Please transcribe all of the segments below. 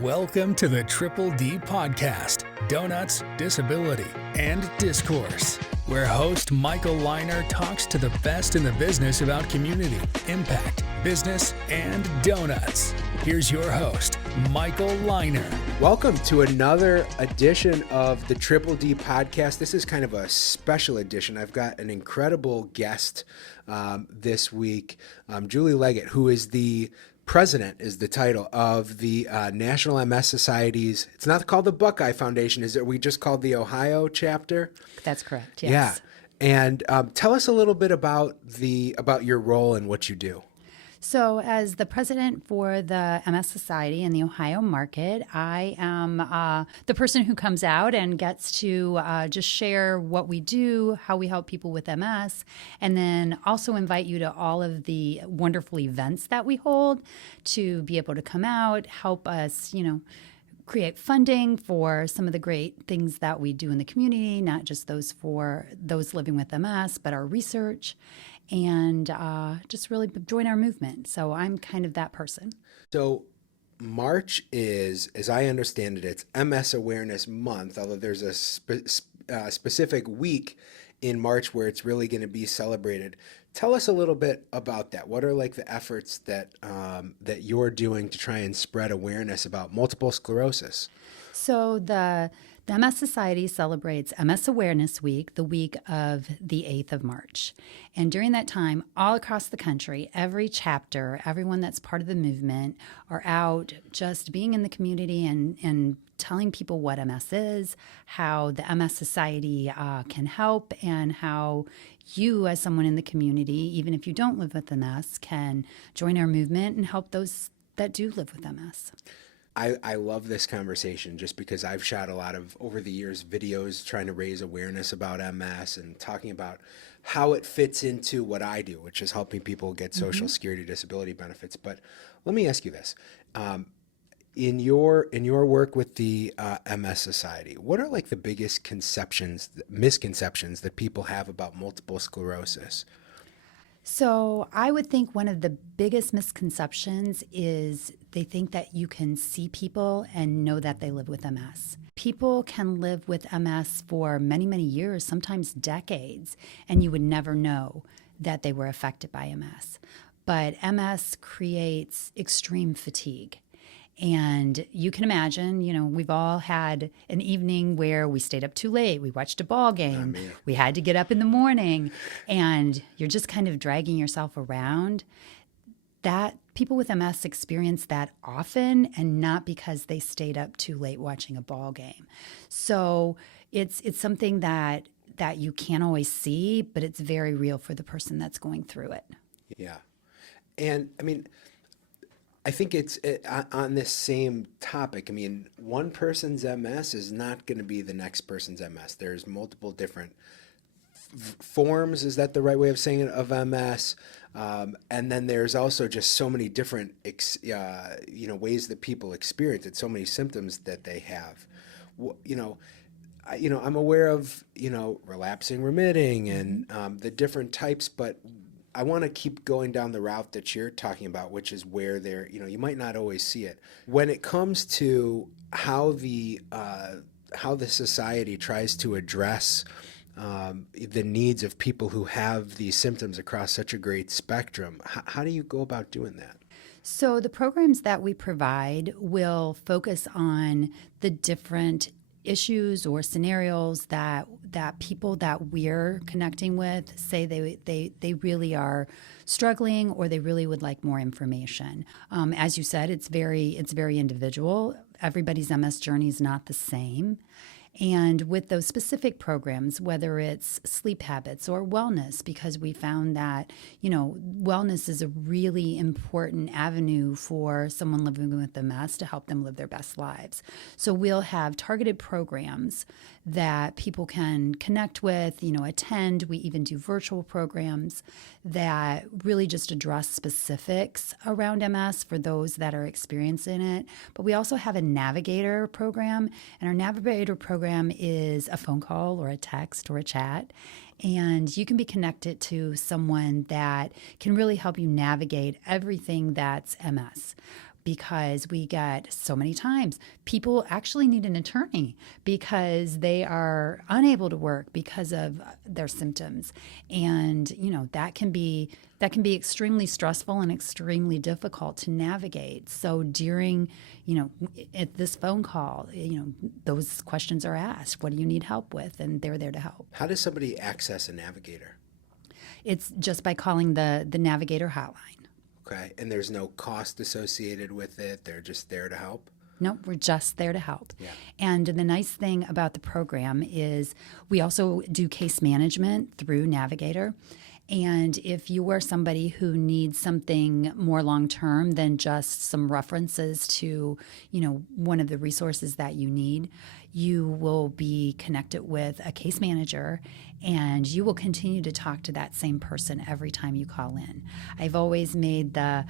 Welcome to the Triple D Podcast, Donuts, Disability, and Discourse, where host Michael Leiner talks to the best in the business about community, impact, business, and donuts. Here's your host, Michael Leiner. Welcome to another edition of the Triple D Podcast. This is kind of a special edition. I've got an incredible guest this week, Julie Leggett, who is the president, is the title of the National MS Society's, it's not called the Buckeye Foundation, is it? We just called the Ohio chapter? That's correct, yes. Yeah. And tell us a little bit about your role and what you do. So as the president for the MS Society in the Ohio market, I am the person who comes out and gets to just share what we do, how we help people with MS, and then also invite you to all of the wonderful events that we hold to be able to come out, help us, create funding for some of the great things that we do in the community, not just those for those living with MS, but our research, and just really join our movement. So I'm kind of that person. So March is, as I understand it, it's MS Awareness Month, although there's a specific week in March where it's really going to be celebrated. Tell us a little bit about that. What are like the efforts that that you're doing to try and spread awareness about multiple sclerosis? So the MS Society celebrates MS Awareness Week, the week of the 8th of March. And during that time, all across the country, every chapter, everyone that's part of the movement are out just being in the community and telling people what MS is, how the MS Society can help, and how you as someone in the community, even if you don't live with MS, can join our movement and help those that do live with MS. I love this conversation just because I've shot a lot of, over the years, videos trying to raise awareness about MS and talking about how it fits into what I do, which is helping people get Social Security disability benefits. But let me ask you this. In your work with the MS Society, what are like the biggest misconceptions that people have about multiple sclerosis? So I would think one of the biggest misconceptions is they think that you can see people and know that they live with MS. People can live with MS for many, many years, sometimes decades, and you would never know that they were affected by MS. But MS creates extreme fatigue. And you can imagine, we've all had an evening where we stayed up too late. We watched a ball game. We had to get up in the morning, and you're just kind of dragging yourself around. That people with MS experience that often, and not because they stayed up too late watching a ball game. So it's something that you can't always see, but it's very real for the person that's going through it. Yeah. And I think it's on this same topic. One person's MS is not going to be the next person's MS. There's multiple different forms, is that the right way of saying it, of MS? And then there's also just so many different ways that people experience it, so many symptoms that they have. I'm aware of, relapsing, remitting, and the different types, but I want to keep going down the route that you're talking about, which is where you might not always see it. When it comes to how the society tries to address the needs of people who have these symptoms across such a great spectrum, how do you go about doing that? So the programs that we provide will focus on the different issues or scenarios that people that we're connecting with say they really are struggling, or they really would like more information. As you said, it's very individual. Everybody's MS journey is not the same. And with those specific programs, whether it's sleep habits or wellness, because we found that, wellness is a really important avenue for someone living with MS to help them live their best lives. So we'll have targeted programs that people can connect with, attend. We even do virtual programs that really just address specifics around MS for those that are experiencing it. But we also have a navigator program, and our navigator program is a phone call or a text or a chat. And you can be connected to someone that can really help you navigate everything that's MS. because we get so many times people actually need an attorney because they are unable to work because of their symptoms. And, that can be extremely stressful and extremely difficult to navigate. So during, at this phone call, those questions are asked. What do you need help with? And they're there to help. How does somebody access a navigator? It's just by calling the Navigator hotline. Okay. And there's no cost associated with it. They're just there to help? No, we're just there to help. Yeah. And the nice thing about the program is we also do case management through Navigator. And if you are somebody who needs something more long-term than just some references to, one of the resources that you need, you will be connected with a case manager and you will continue to talk to that same person every time you call in. I've always made the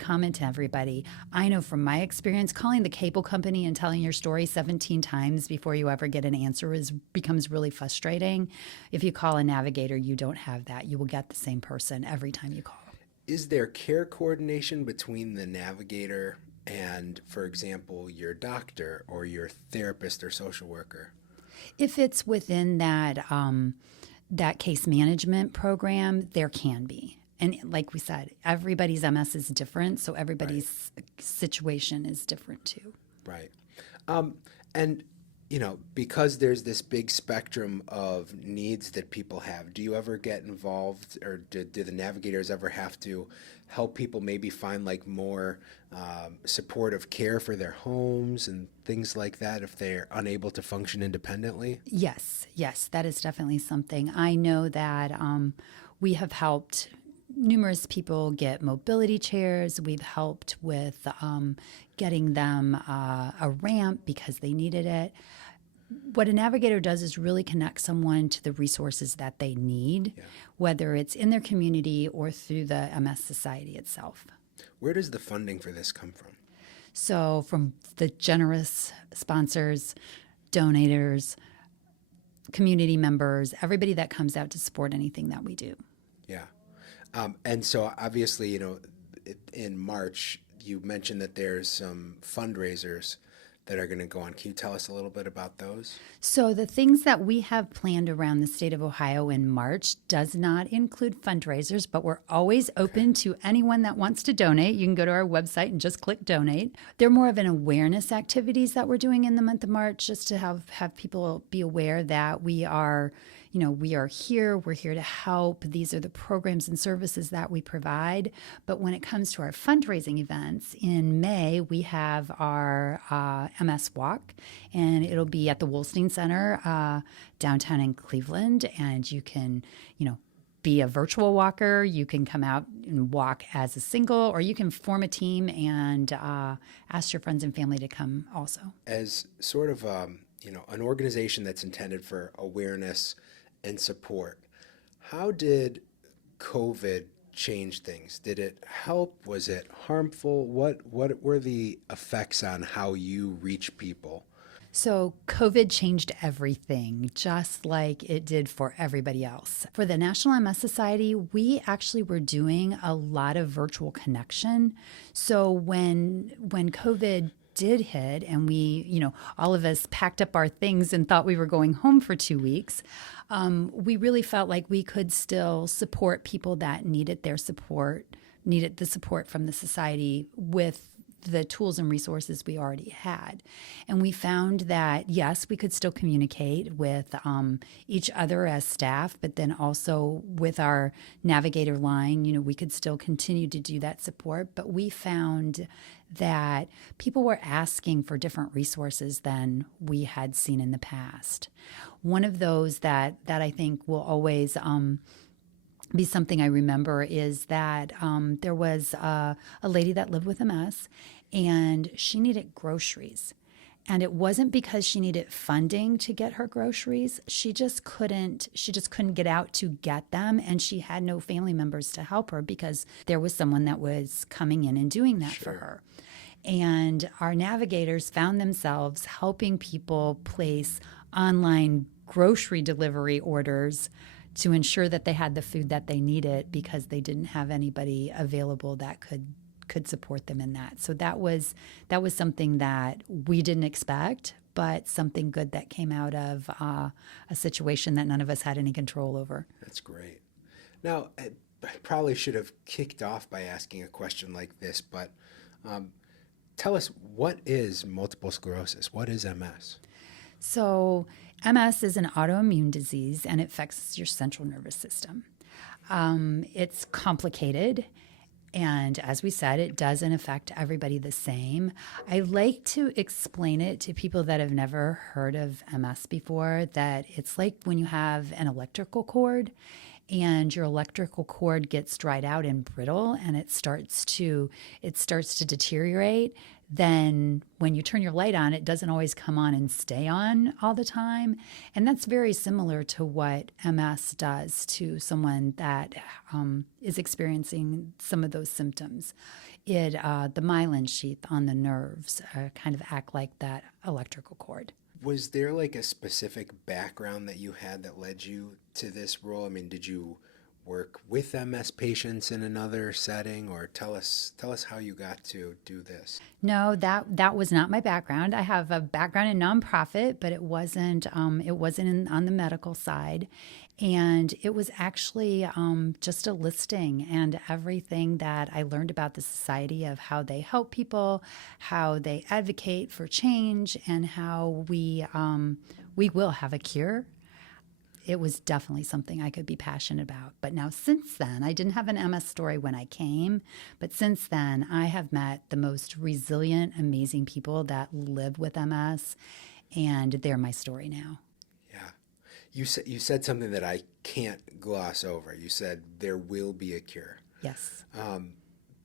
comment to everybody. I know from my experience, calling the cable company and telling your story 17 times before you ever get an answer becomes really frustrating. If you call a navigator, you don't have that. You will get the same person every time you call. Is there care coordination between the navigator and, for example, your doctor or your therapist or social worker? If it's within that case management program, there can be. And like we said, everybody's MS is different, so everybody's situation is different too. Right. And, because there's this big spectrum of needs that people have, do you ever get involved, or do the navigators ever have to help people maybe find more supportive care for their homes and things like that if they're unable to function independently? Yes, that is definitely something. I know that we have helped numerous people get mobility chairs. We've helped with getting them a ramp because they needed it. What a navigator does is really connect someone to the resources that they need, whether it's in their community or through the MS Society itself. Where does the funding for this come from? So from the generous sponsors, donators, community members, everybody that comes out to support anything that we do. Yeah. And so obviously, in March, you mentioned that there's some fundraisers that are going to go on. Can you tell us a little bit about those? So the things that we have planned around the state of Ohio in March does not include fundraisers, but we're always open to anyone that wants to donate. You can go to our website and just click donate. They're more of an awareness activities that we're doing in the month of March, just to have people be aware that we are here, we're here to help. These are the programs and services that we provide. But when it comes to our fundraising events, in May, we have our MS Walk, and it'll be at the Wolstein Center downtown in Cleveland. And you can, be a virtual walker. You can come out and walk as a single, or you can form a team and ask your friends and family to come also. As sort of, an organization that's intended for awareness and support, how did COVID change things? Did it help? Was it harmful? What were the effects on how you reach people? So COVID changed everything, just like it did for everybody else. For the National MS Society, we actually were doing a lot of virtual connection. So when COVID did hit and we, all of us packed up our things and thought we were going home for 2 weeks, we really felt like we could still support people that needed the support from the society with the tools and resources we already had. And we found that, yes, we could still communicate with each other as staff, but then also with our navigator line, we could still continue to do that support. But we found that people were asking for different resources than we had seen in the past. One of those that I think will always be something I remember is that there was a lady that lived with MS, and she needed groceries. And it wasn't because she needed funding to get her groceries. She just couldn't get out to get them, and she had no family members to help her because there was someone that was coming in and doing that for her. And our navigators found themselves helping people place online grocery delivery orders to ensure that they had the food that they needed because they didn't have anybody available that could could support them in that. So that was something that we didn't expect, but something good that came out of a situation that none of us had any control over. That's great. Now, I probably should have kicked off by asking a question like this, but tell us, what is multiple sclerosis? What is MS? So MS is an autoimmune disease, and it affects your central nervous system. It's complicated. And as we said, it doesn't affect everybody the same. I like to explain it to people that have never heard of MS before, that it's like when you have an electrical cord and your electrical cord gets dried out and brittle and it starts to deteriorate. Then when you turn your light on, it doesn't always come on and stay on all the time. And that's very similar to what MS does to someone that is experiencing some of those symptoms. The myelin sheath on the nerves kind of act like that electrical cord. Was there like a specific background that you had that led you to this role? I mean, did you work with MS patients in another setting, or tell us how you got to do this? No, that was not my background. I have a background in nonprofit, but it wasn't on the medical side. And it was actually just a listing, and everything that I learned about the society, of how they help people, how they advocate for change, and how we will have a cure. It was definitely something I could be passionate about. But now, since then, I didn't have an MS story when I came, but since then, I have met the most resilient, amazing people that live with MS, and they're my story now. Yeah. You said something that I can't gloss over. You said there will be a cure. Yes.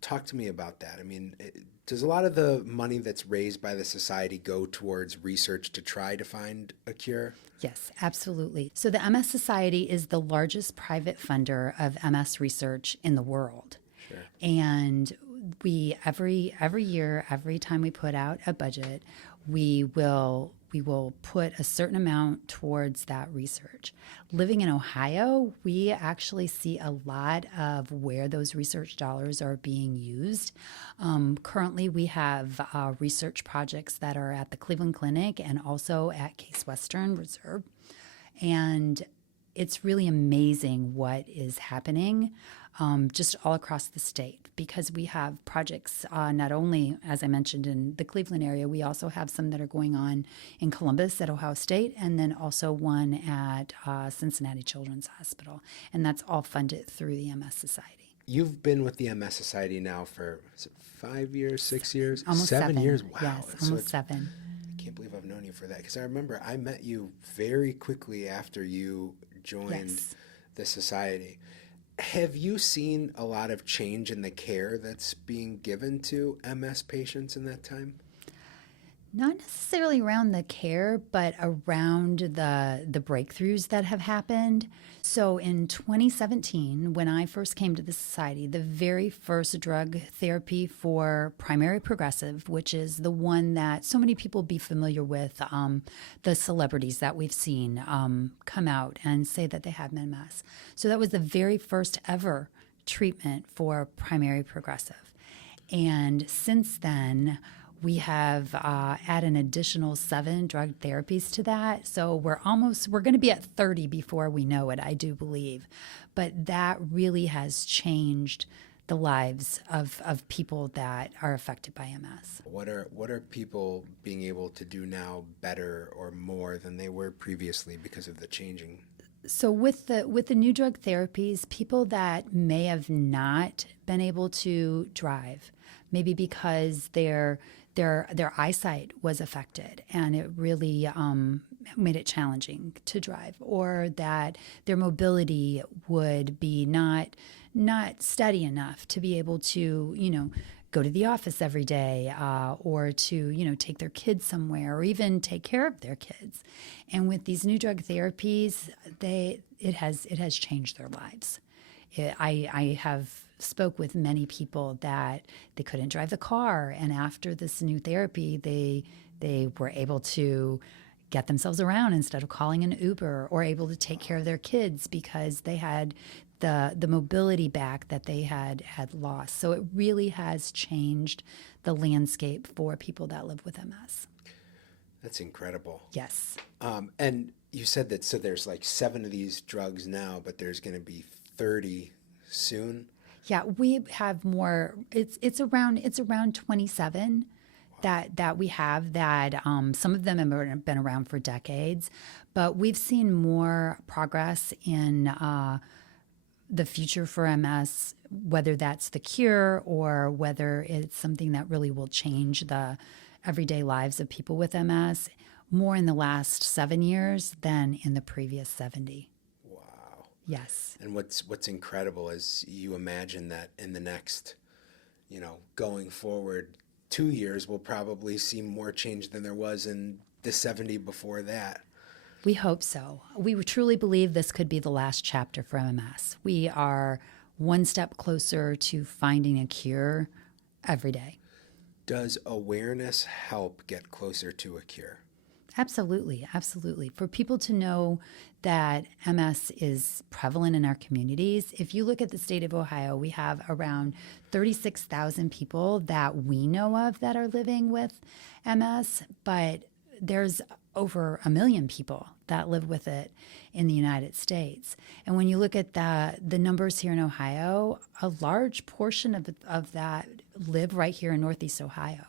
Talk to me about that. I mean, does a lot of the money that's raised by the society go towards research to try to find a cure? Yes, absolutely. So the MS Society is the largest private funder of MS research in the world. Sure. And we every year, every time we put out a budget, we will put a certain amount towards that research. Living in Ohio, we actually see a lot of where those research dollars are being used. Currently, we have research projects that are at the Cleveland Clinic and also at Case Western Reserve. And it's really amazing what is happening just all across the state, because we have projects not only, as I mentioned, in the Cleveland area, we also have some that are going on in Columbus at Ohio State, and then also one at Cincinnati Children's Hospital. And that's all funded through the MS Society. You've been with the MS Society now for, is it 5 years, 6 years? Almost 7 years? Wow. Yes, almost 7. I can't believe I've known you for that, because I remember I met you very quickly after you joined the society. Have you seen a lot of change in the care that's being given to MS patients in that time? Not necessarily around the care, but around the breakthroughs that have happened. So in 2017, when I first came to the society, the very first drug therapy for primary progressive, which is the one that so many people be familiar with, the celebrities that we've seen come out and say that they have MS. So that was the very first ever treatment for primary progressive. And since then, we have added an additional 7 drug therapies to that. So we're going to be at 30 before we know it, I do believe. But that really has changed the lives of people that are affected by MS. What are people being able to do now better or more than they were previously because of the changing? So with the new drug therapies, people that may have not been able to drive, maybe because their eyesight was affected and it really made it challenging to drive, or that their mobility would be not steady enough to be able to, go to the office every day, or to, take their kids somewhere, or even take care of their kids. And with these new drug therapies, it has changed their lives. I have spoke with many people that they couldn't drive the car, and after this new therapy, they were able to get themselves around instead of calling an Uber, or able to take care of their kids because they had the mobility back that they had lost. So it really has changed the landscape for people that live with MS. That's incredible. Yes. And you said that, so there's like 7 of these drugs now, but there's going to be 30 soon. Yeah, we have more. It's around 27 that we have that some of them have been around for decades, but we've seen more progress in the future for MS, whether that's the cure or whether it's something that really will change the everyday lives of people with MS, more in the last 7 years than in the previous 70. Wow. Yes. And what's incredible is you imagine that in the next, going forward 2 years, we'll probably see more change than there was in the 70 before that. We hope so. We truly believe this could be the last chapter for MS. We are one step closer to finding a cure every day. Does awareness help get closer to a cure? Absolutely, absolutely. For people to know that MS is prevalent in our communities, if you look at the state of Ohio, we have around 36,000 people that we know of that are living with MS, but there's over 1 million people that live with it in the United States. And when you look at the numbers here in Ohio, a large portion of that live right here in Northeast Ohio.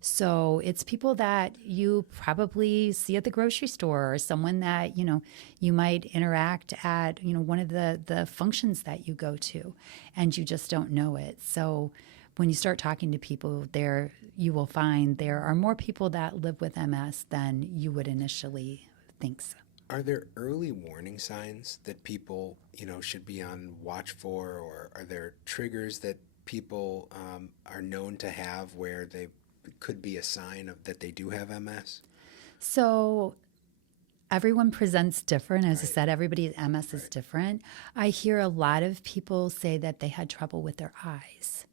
So it's people that you probably see at the grocery store or someone that, you might interact at, one of the functions that you go to, and you just don't know it. So when you start talking to people there, you will find there are more people that live with MS than you would initially think so. Are there early warning signs that people, should be on watch for, or are there triggers that people are known to have where they could be a sign of that they do have MS? So everyone presents different. As I Right. said, everybody's MS is different. I hear a lot of people say that they had trouble with their eyes,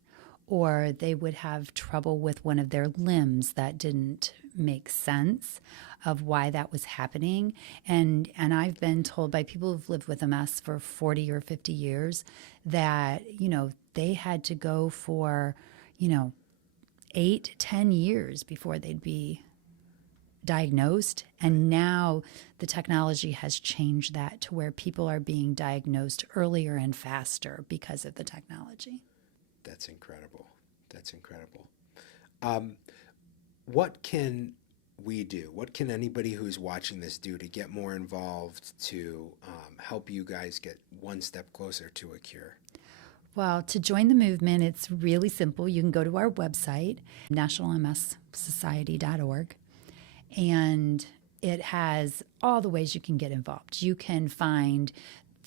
or they would have trouble with one of their limbs that didn't make sense of why that was happening. And I've been told by people who've lived with MS for 40 or 50 years that, they had to go for, 8-10 years before they'd be diagnosed. And now the technology has changed that to where people are being diagnosed earlier and faster because of the technology. That's incredible. That's incredible. What can we do? What can anybody who's watching this do to get more involved to help you guys get one step closer to a cure? Well, to join the movement, it's really simple. You can go to our website, nationalmssociety.org, and it has all the ways you can get involved. You can find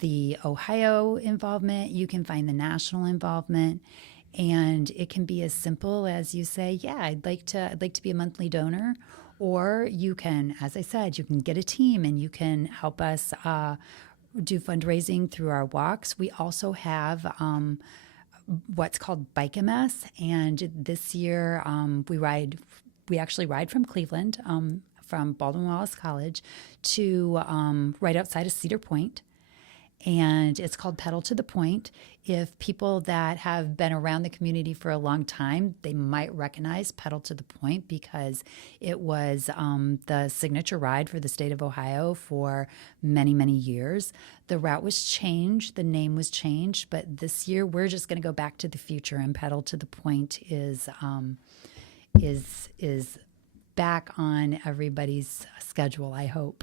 the Ohio involvement, you can find the national involvement, and it can be as simple as you say, yeah, I'd like to be a monthly donor, or you can, as I said, you can get a team and you can help us do fundraising through our walks. We also have what's called Bike MS, and this year we actually ride from Cleveland, from Baldwin Wallace College to right outside of Cedar Point. And it's called Pedal to the Point. If people that have been around the community for a long time, they might recognize Pedal to the Point because it was the signature ride for the state of Ohio for many, many years. The route was changed, the name was changed, but this year we're just going to go back to the future, and Pedal to the Point is back on everybody's schedule, I hope.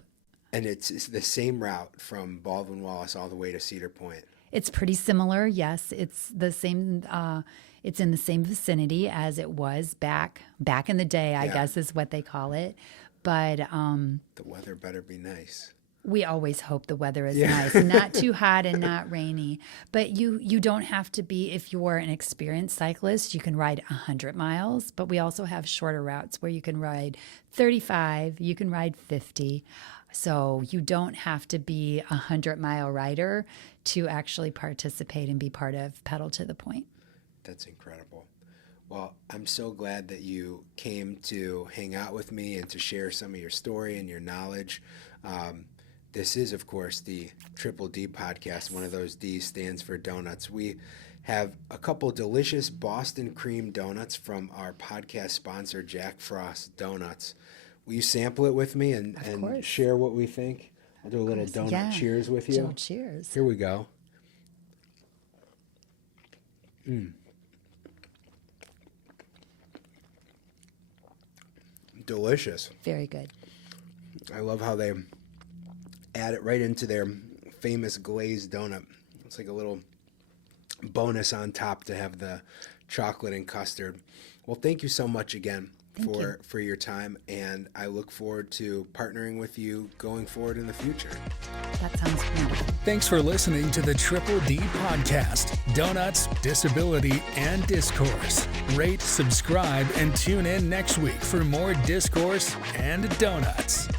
And it's the same route from Baldwin Wallace all the way to Cedar Point. It's pretty similar, yes. It's the same. It's in the same vicinity as it was back in the day, I guess is what they call it. But the weather better be nice. We always hope the weather is nice, not too hot and not rainy. But you don't have to be, if you're an experienced cyclist, you can ride 100 miles. But we also have shorter routes where you can ride 35, you can ride 50. So you don't have to be a 100-mile rider to actually participate and be part of Pedal to the Point. That's incredible. Well, I'm so glad that you came to hang out with me and to share some of your story and your knowledge. This is, of course, the Triple D podcast. One of those D stands for donuts. We have a couple delicious Boston cream donuts from our podcast sponsor, Jack Frost Donuts. Will you sample it with me and share what we think? I'll do a little donut cheers with you. Cheers. Here we go. Delicious. Very good. I love how they add it right into their famous glazed donut. It's like a little bonus on top to have the chocolate and custard. Well, thank you so much again for your time, and I look forward to partnering with you going forward in the future. That sounds wonderful. Thanks for listening to the Triple D podcast, Donuts, Disability, and Discourse. Rate, subscribe, and tune in next week for more discourse and donuts.